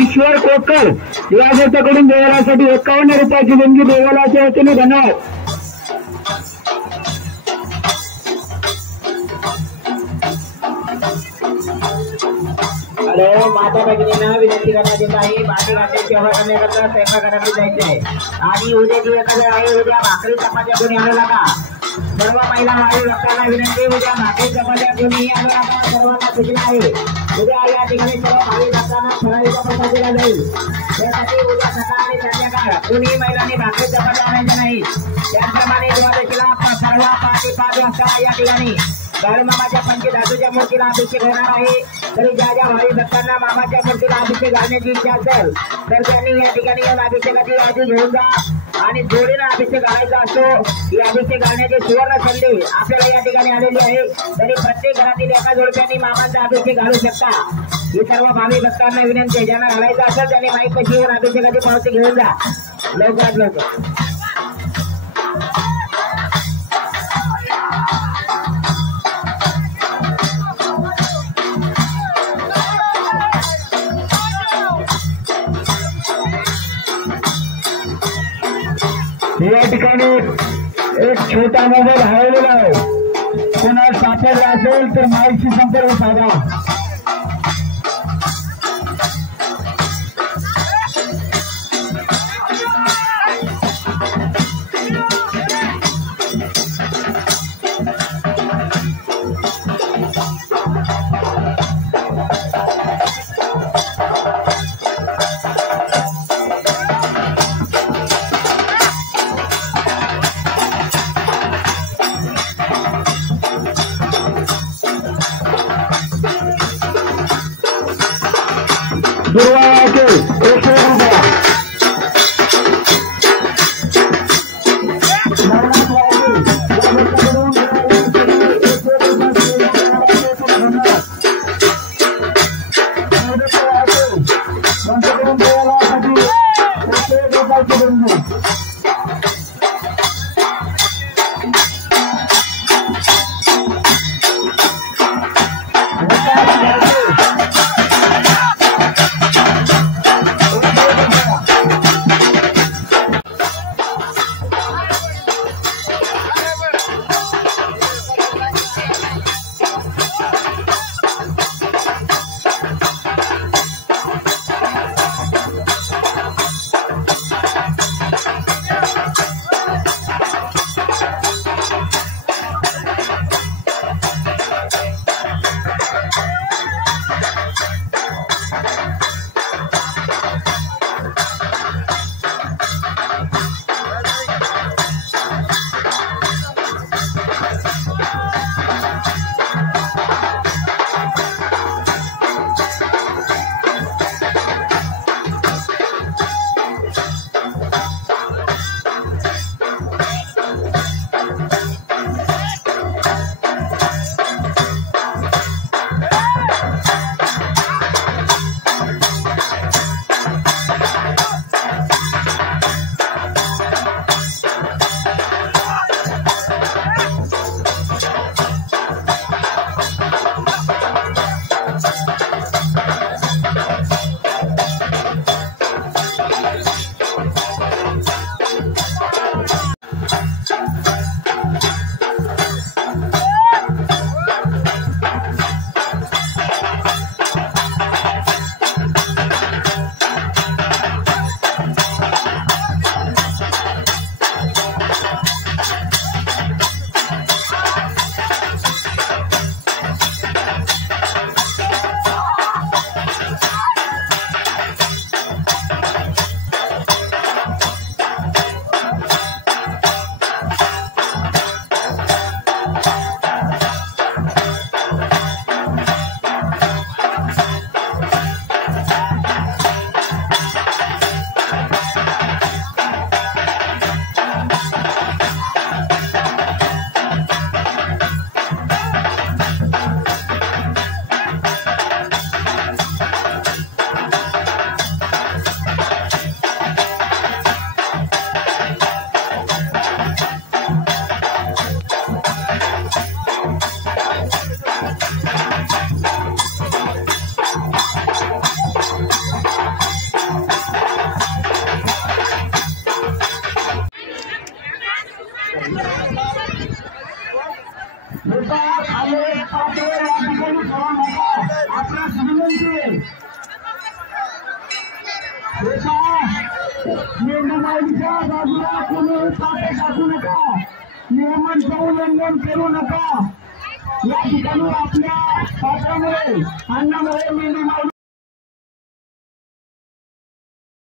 ईश्वर कोटकर या गटाकडून देवालासाठी 51 रुपयाची देणगी देवालाच्या वतीने. धन्यवाद. हॅलो, माझ्या भगिनींना विनंती करण्यात येत आहे, भाजी घातली सेवा करण्याकरता स्वयंपाकघराकडे जायचं आहे. आणि उद्या दिवस आहे, उद्या भाकरी चपात्या कोणी आणू नका. सर्व महिला भावी भक्तांना विनंती, उद्या भाकरी चपात्या कोणी आणू नका. सर्वांना सूचना आहे, उद्या या ठिकाणी सर्व भावी भक्तांना फराळीचा प्रसाद दिला जाईल. त्यासाठी उद्या सकाळ आणि संध्याकाळ कोणी महिलांनी भाकरी चपात्या आणायच्या नाही. त्याचप्रमाणे द्वादशीला सर्व पहाटे 5 वाजता या ठिकाणी बाळूमामाच्या पंचधातूच्या मूर्तीला अभिषेक होणार आहे. तरी ज्या ज्या भावी भक्तांना मामाच्या मूर्तीला अभिषेक घालण्याची इच्छा असेल तर त्यांनी या ठिकाणी येऊन अभिषेकाची यादी घेऊन जा. आणि जोडीनं अभिषेक घालायचा असतो. ही अभिषेक घालण्याची सुवर्ण संधी आपल्याला या ठिकाणी आलेली आहे. तरी प्रत्येक घरातील एका जोडप्याने मामाचा अभिषेक घालू शकता. ही सर्व भावी भक्तांना विनंती आहे, ज्यांना घालायचं असेल त्यांनी माईक कशी येऊन अभिषेकाची पावती घेऊन जा लवकरात लवकर. या ठिकाणी एक छोटा मोबाईल हरवलेला आहे. कोणाला सापडला असेल तर माईकशी संपर्क साधा. पाहिजे. मेंढमाईच्या बाजूला कोणी पाटे टाकू नका, नियमांचं उल्लंघन करू नका. या ठिकाणी आपल्या पात्रामुळे अन्नामुळे मेंढमाई